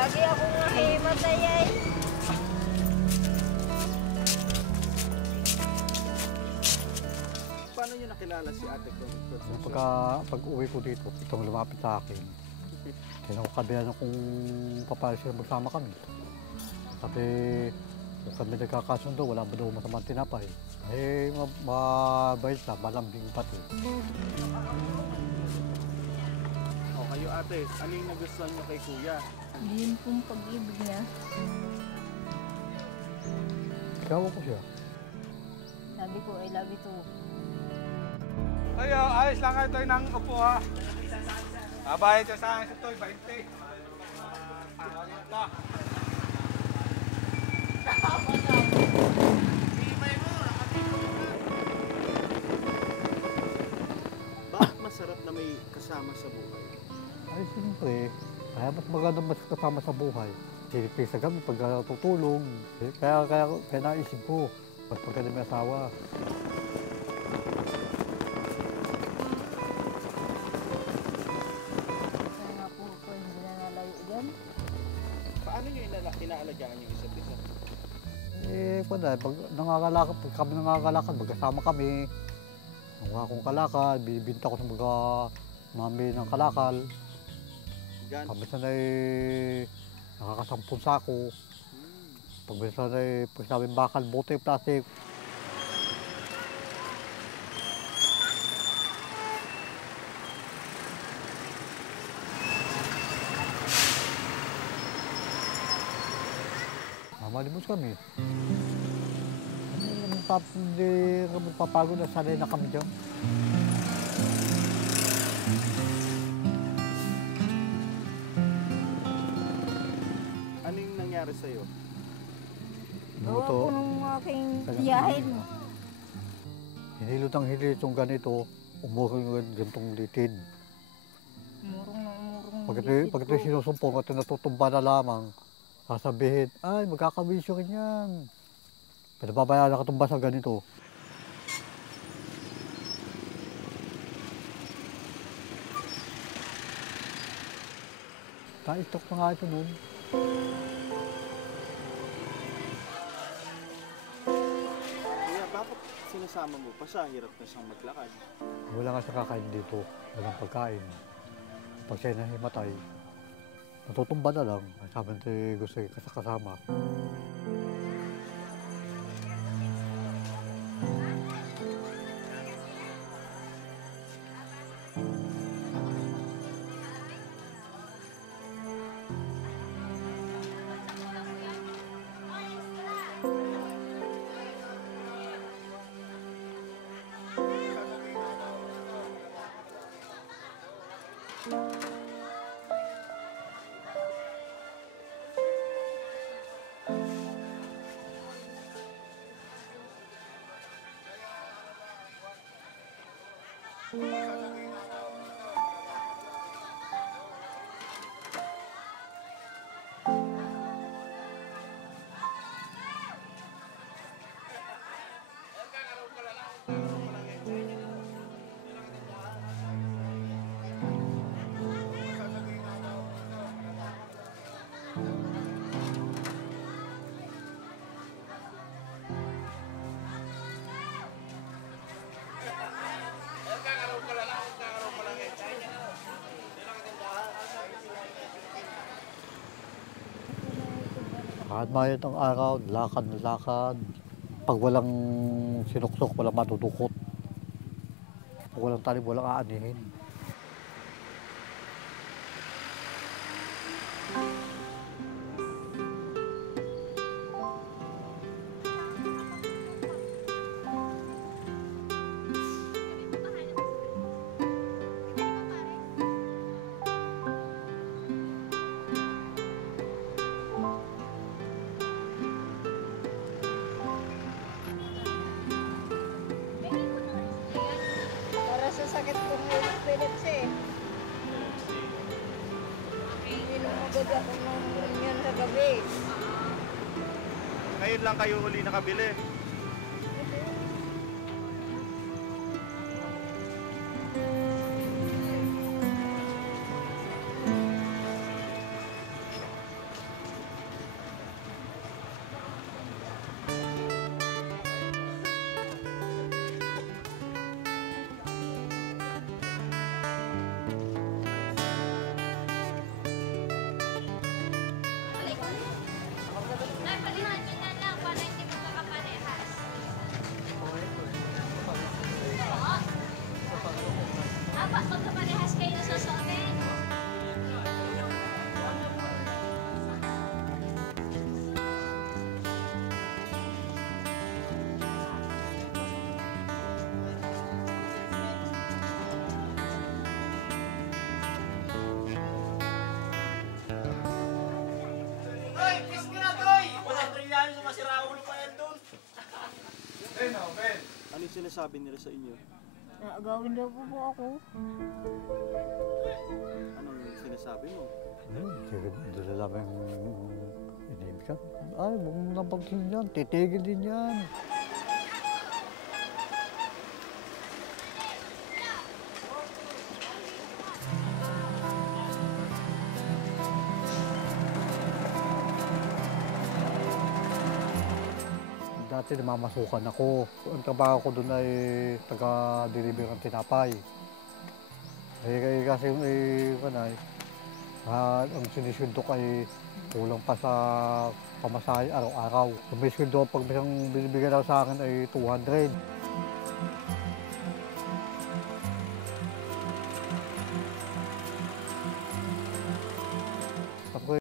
Lagi akong mahimatay ay. Paano niyo nakilala si Ate Concepcion? Pag-uwi ko dito, itong lumapit sa akin. Kinakabihan kung papayag sila magsama kami. Sabi, kung kami nagkakasundo, wala ba daw masamang tinapay? Eh, mabait na, malambing pati. O kayo ate, ano yung nagustuhan niyo kay Kuya? Yun pong pag-ibig niya. Ikaw ko siya. Sabi ko, I love you too. Tayo, ayos lang kayo tayo ng upo ha. Babayad siya sa akin ito, 20. Bakit masarap na may kasama sa buhay? Ay, siyempre, kaya mas maganda mas kasama sa buhay. Silipin sa gabi pag tutulong. Kaya naisip ko, mas maganda may asawa. Kaya nga po ko hindi na nalayo dyan. Paano niyo inaalagaan yung isa't isa? Eh, pag kami nangangalakad, magkasama kami. Ang akong kalakal, bibinta ko sa mga mami ng kalakal. Pagbisan ay nakakasampung sako. Pagbisan ay pagsabing bakal, bote, plastic. Mamalimos kami. Hindi kami papagod na sanay na kami dyan. Ano yung nangyari sa'yo? Gawa ko nung aking tiyahin. Hinilot ang hinilot yung ganito, umurong yung gantong litid. Umurong na umurong. Pag ito sinusumpong at natutumba na lamang, sasabihin, ay magkakabisyo rin yan. Pinababayaan nakatumba sa ganito. Naitok na nga ito nun. Kuya, bakit sinasama mo pa siya? Hirap na siyang maglakad. Wala nga siya kakain dito. Walang pagkain. Pag siya nahimatay, natutumba na lang. Sabi natin gusto kasama. Kahit mayat ang araw, lakad na lakad. Pag walang sinuksok, walang matudukot. Pag walang talim, walang aanihin. Para sa sakit ko ngayon, Philips eh. Ininom agad ako ng yun sa gabi. Ngayon lang kayo huli nakabili. sinasabi nila sa inyo? Naagawin daw po ako. Anong sinasabi mo? Hindi na namin inibig ka. Ay, huwag mo nang pagsin yan. Titigil din yan. Dati namamasukan ako. Ang trabaho ko doon ay taga-deliver ng tinapay. Kasi yung ang sinisweldo ko ay kulang pa sa pamasahe araw-araw. Yung may sweldo pag binibigyan daw sa akin ay 200.